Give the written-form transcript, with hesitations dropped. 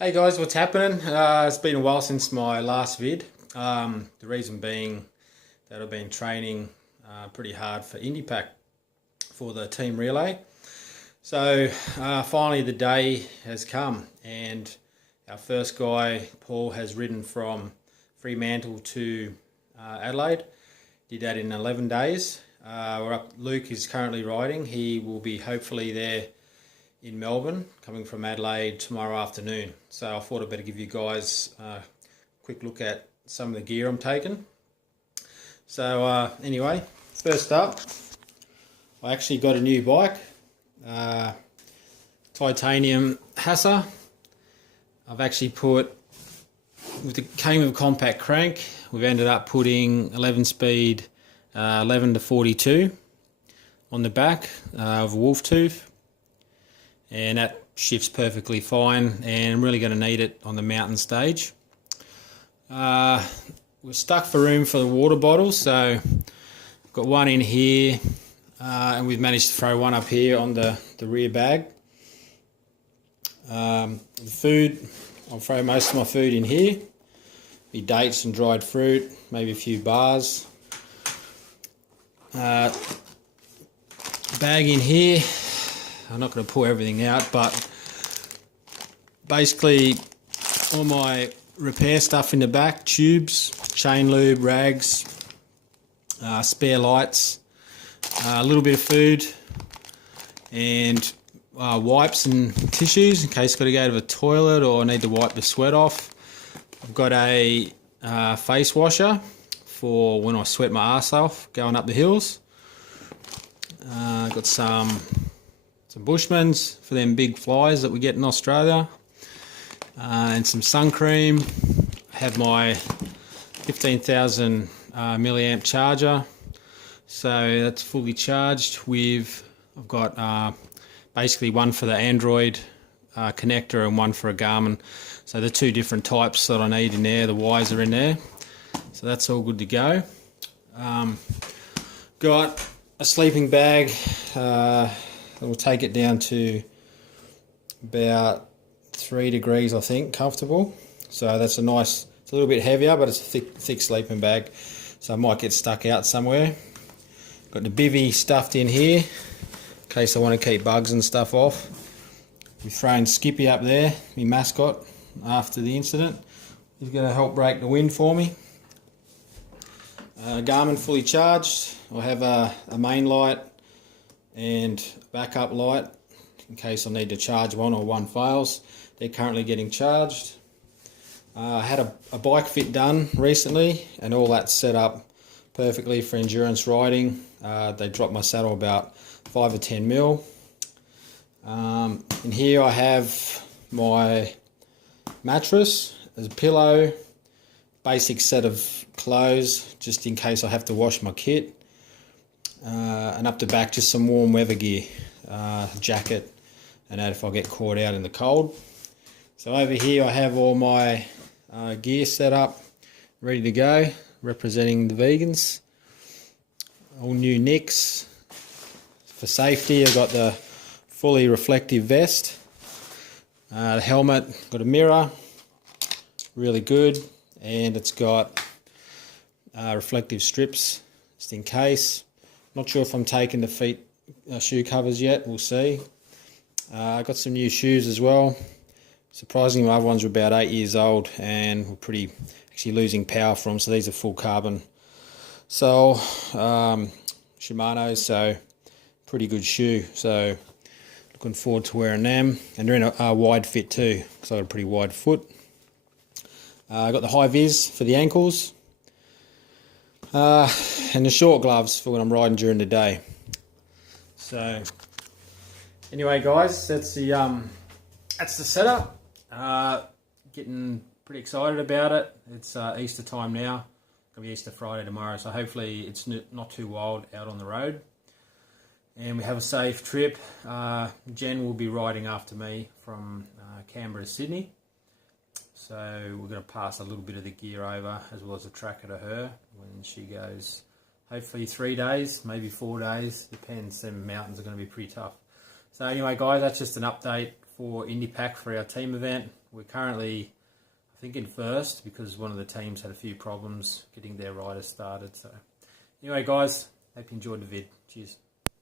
Hey guys, what's happening? It's been a while since my last vid. The reason being that I've been training pretty hard for IndiPac for the team relay. So finally the day has come and our first guy, Paul, has ridden from Fremantle to Adelaide. Did that in 11 days. Luke is currently riding. He will be hopefully there in Melbourne, coming from Adelaide tomorrow afternoon. So I thought I'd better give you guys a quick look at some of the gear I'm taking. So anyway, first up, I actually got a new bike, titanium Hassa. I've actually put, came with a compact crank. We've ended up putting 11 speed, 11 to 42 on the back of a wolf tooth. And that shifts perfectly fine, and I'm really going to need it on the mountain stage. We're stuck for room for the water bottles, so I've got one in here, and we've managed to throw one up here on the rear bag. The food, I'll throw most of my food in here. Be dates and dried fruit, maybe a few bars. Bag in here. I'm not going to pull everything out, but basically all my repair stuff in the back, tubes, chain lube, rags, spare lights, a little bit of food, and wipes and tissues in case I've got to go to the toilet or I need to wipe the sweat off. I've got a face washer for when I sweat my ass off going up the hills. I've got some Bushmans for them big flies that we get in Australia, and some sun cream. I have my 15,000 milliamp charger, so that's fully charged with, I've got basically one for the Android connector and one for a Garmin, so the two different types that I need in there, the wires are in there, so that's all good to go. Got a sleeping bag. We'll take it down to about 3 degrees, I think, comfortable. So that's a nice, it's a little bit heavier, but it's a thick sleeping bag, so I might get stuck out somewhere. Got the bivvy stuffed in here, in case I want to keep bugs and stuff off. We've thrown Skippy up there, my mascot, after the incident. He's going to help break the wind for me. Garmin fully charged. I have a main light and backup light in case I need to charge one or one fails. They're currently getting charged. I had a bike fit done recently and all that's set up perfectly for endurance riding. They dropped my saddle about 5 or 10 mil. In here I have my mattress as a pillow, basic set of clothes just in case I have to wash my kit. And up the back just some warm weather gear, jacket and that if I get caught out in the cold. So over here I have all my gear set up, ready to go, representing the vegans. All new nicks. For safety I've got the fully reflective vest, the helmet, got a mirror, really good, and it's got reflective strips just in case. Not sure if I'm taking the feet shoe covers yet, we'll see. I got some new shoes as well. Surprisingly, my other ones were about 8 years old and were pretty actually losing power from, so these are full carbon. So Shimano, so pretty good shoe. So looking forward to wearing them, and they're in a wide fit too, so I got a pretty wide foot. I got the high vis for the ankles. And the short gloves for when I'm riding during the day. So anyway guys, that's the setup. Getting pretty excited about it. It's Easter time now. It'll be Easter Friday tomorrow, so hopefully it's not too wild out on the road. And we have a safe trip. Jen will be riding after me from Canberra to Sydney. So we're going to pass a little bit of the gear over as well as a tracker to her when she goes, hopefully 3 days, maybe 4 days, depends, some mountains are going to be pretty tough. So anyway guys, that's just an update for IndiPac for our team event. We're currently, I think, in first because one of the teams had a few problems getting their riders started. So anyway, guys, hope you enjoyed the vid. Cheers.